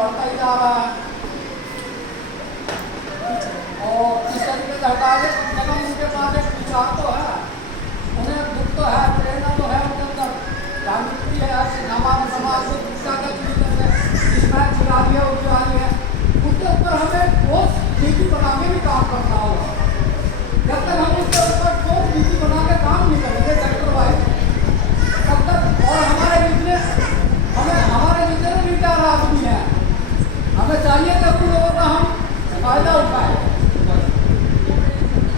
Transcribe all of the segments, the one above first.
बढ़ता ही जा रहा है। और इस तरीके से हटाए जब उनके पास एक विचार तो है, उन्हें दुख तो है, प्रेरणा तो है उनके अंदर, जागृति है, हमारे समाज को शिक्षा के तरीके से इसमें चुरा लिया वो चुरा लिया, उसके ऊपर हमें ठोस नीति बना के भी काम करना होगा। जब तक हम उसके ऊपर ठोस नीति बना के काम नहीं करेंगे सेक्टर वाइज, तब तक और हमारे जितने रिटायर आदमी है, हमें चाहिए कि उन लोगों का हम फायदा उठाएं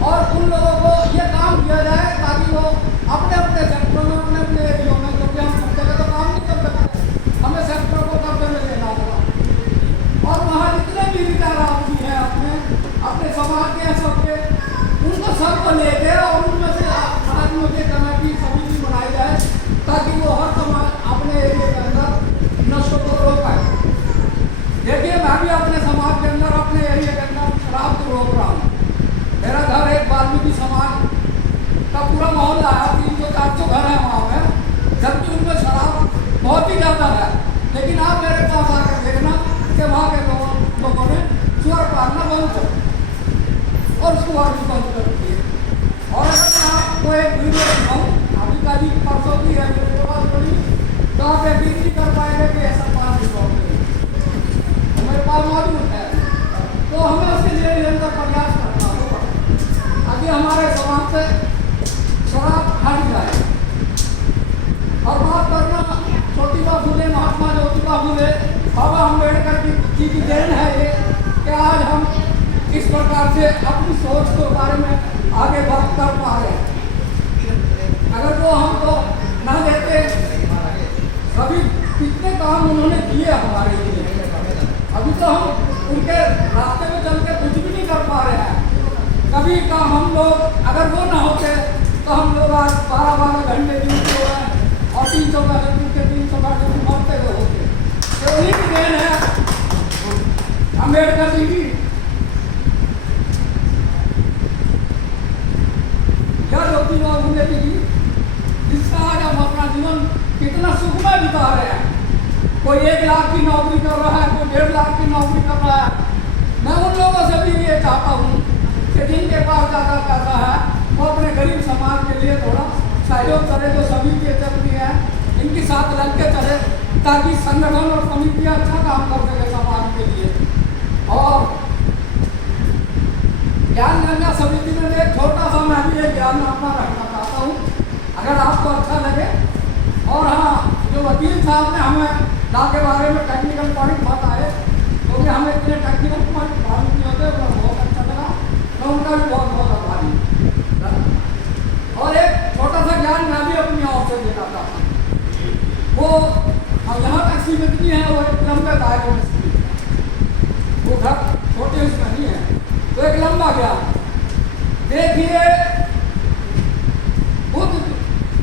और उन लोगों को ये काम दिया जाए ताकि वो अपने अपने सेक्टरों में, अपने अपने एरियो में, क्योंकि हम सब जगह तो काम नहीं कर सकते, हमें सेक्टरों को कब्जे में लेना होगा। और वहाँ जितने भी रिटायर आदमी हैं अपने समाज के सबके, उनको सबको लेके और उनमें से आदमियों के कमेटी समिति बनाई जाए ताकि वो हर समाज अपने एरिया के अंदर नशे को रोक पाए। देखिए, मैं भी अपने समाज के अंदर, अपने एरिया के अंदर शराब को रोक रहा हूँ। मेरा घर एक वाल्मीकि समाज का पूरा मोहल्ला है, 300-400 घर है वहाँ पे, जबकि उनमें शराब बहुत ही ज़्यादा है। लेकिन आप मेरे पास आकर देखना कि वहाँ के लोगों ने सुअर पालना बंद कर और सुअर भी बंद कर दिए। और अगर मैं आपको एक वीडियो दिखाऊँ, अभी का भी परसों की है मेरे पास बड़ी, तो आप यकीन नहीं कर पाएंगे कि ऐसा पान मेरे पास मौजूद है। तो हमें उसके लिए निरंतर प्रयास करना होगा ताकि हमारे समाज से शराब हट जाए। और बात करना ज्योतिबा फुले, महात्मा ज्योतिबा फुले, बाबा अम्बेडकर की देन है ये कि आज हम इस प्रकार से अपनी सोच के बारे में आगे बात कर पा रहे हैं। अगर वो हमको ना देते, सभी कितने काम उन्होंने किए हमारे लिए, अभी तो हम उनके रास्ते में चल के कुछ भी नहीं कर पा रहे हैं। कभी का हम लोग अगर वो ना होते तो हम लोग आज 12-12 घंटे ड्यूटी हो रहे हैं और 300 का 300 मरते हुए होते। तो उन्हीं की देन है अम्बेडकर जी की, या ज्योतिबा फुले जी की, जिसका आज हम अपना जीवन कितना सुखमय बिता रहे हैं। कोई 1 लाख की नौकरी कर रहा है, कोई 1.5 लाख की नौकरी कर रहा है। मैं उन लोगों से भी ये चाहता हूँ कि जिनके पास ज़्यादा पैसा है वो अपने गरीब समाज के लिए थोड़ा सहयोग करे, जो समिति चल रही है इनके साथ लग के चले ताकि संगठन और समितियाँ अच्छा काम कर सके समाज के लिए। और ज्ञान गंगा समिति में एक छोटा सा मैं भी एक ज्ञान अपना रखना चाहता हूँ, अगर आपको अच्छा लगे। और हाँ, जो वकील साहब ने हमें लॉ के बारे में टेक्निकल पॉइंट बताए, क्योंकि हमें इतने टेक्निकल पॉइंट मालूम नहीं होते, उनको बहुत अच्छा लगा, तो उनका भी बहुत बहुत आभारी। और एक छोटा सा ज्ञान मैं भी अपनी ओर से देना चाहता हूँ। वो हम यहाँ तक सीमित नहीं है, वो एक लंबे दायरे में सीमित है, वो घर छोटे उसमें नहीं है। तो एक लंबा ज्ञान देखिए,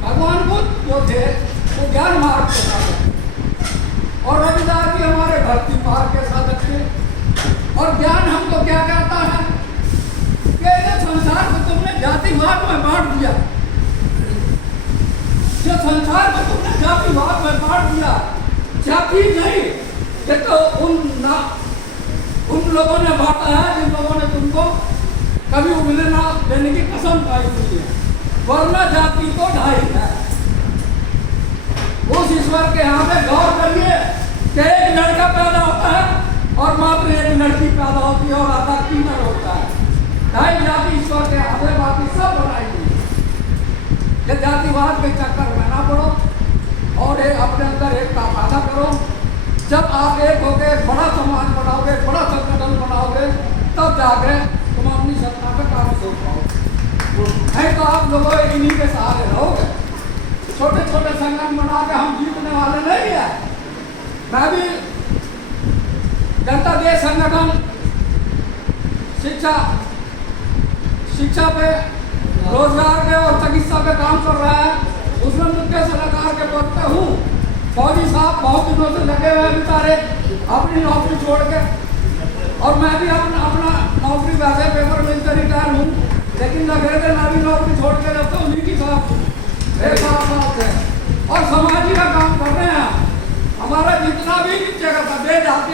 भगवान बुद्ध जो थे वो ज्ञान मार्ग के साथ, और रविदास भी हमारे भक्ति मार्ग के साथ थे। और ज्ञान हमको क्या कहता है कि इस संसार को तुमने जातिवाद में बांट दिया, जो संसार को तुमने जातिवाद में बांट दिया, जाति नहीं, ये तो उन लोगों ने बांटा है जिन लोगों ने तुमको कभी उंगली ना देने की कसम खाई हुई है, वरना जाति को ढाई है। उस ईश्वर के यहाँ पे गौर करिए कि एक लड़का पैदा होता है और मात्र एक लड़की पैदा होती है और आधा किन्नर होता है। ढाई जाति ईश्वर के यहाँ पे, बाकी सब बनाई हुई। ये जातिवाद के चक्कर में ना पड़ो और एक अपने अंदर एक का पैदा करो। जब आप एक होकर एक बड़ा समाज बनाओगे, एक बड़ा संगठन बनाओगे, तब जाके तुम अपनी सत्ता पे काफी सोच पाओगे। नहीं तो आप लोगों इन्हीं के सहारे रहोगे। छोटे छोटे संगठन बना के हम जीतने वाले नहीं है। मैं भी जनता देश संगठन शिक्षा पे, रोजगार पे और चिकित्सा पे काम कर रहा है, उसमें मुख्य सलाहकार के पद पे हूँ। फौजी साहब बहुत दिनों से लगे हुए हैं बेचारे अपनी नौकरी छोड़ के, और मैं भी अपना नौकरी वैसे पेपर मिल कर रिटायर हूँ, लेकिन लगे थे मैं भी नौकरी छोड़ के जब तो उन्हीं की साथ है और समाज का काम कर रहे हैं। हमारा जितना भी नीचे का था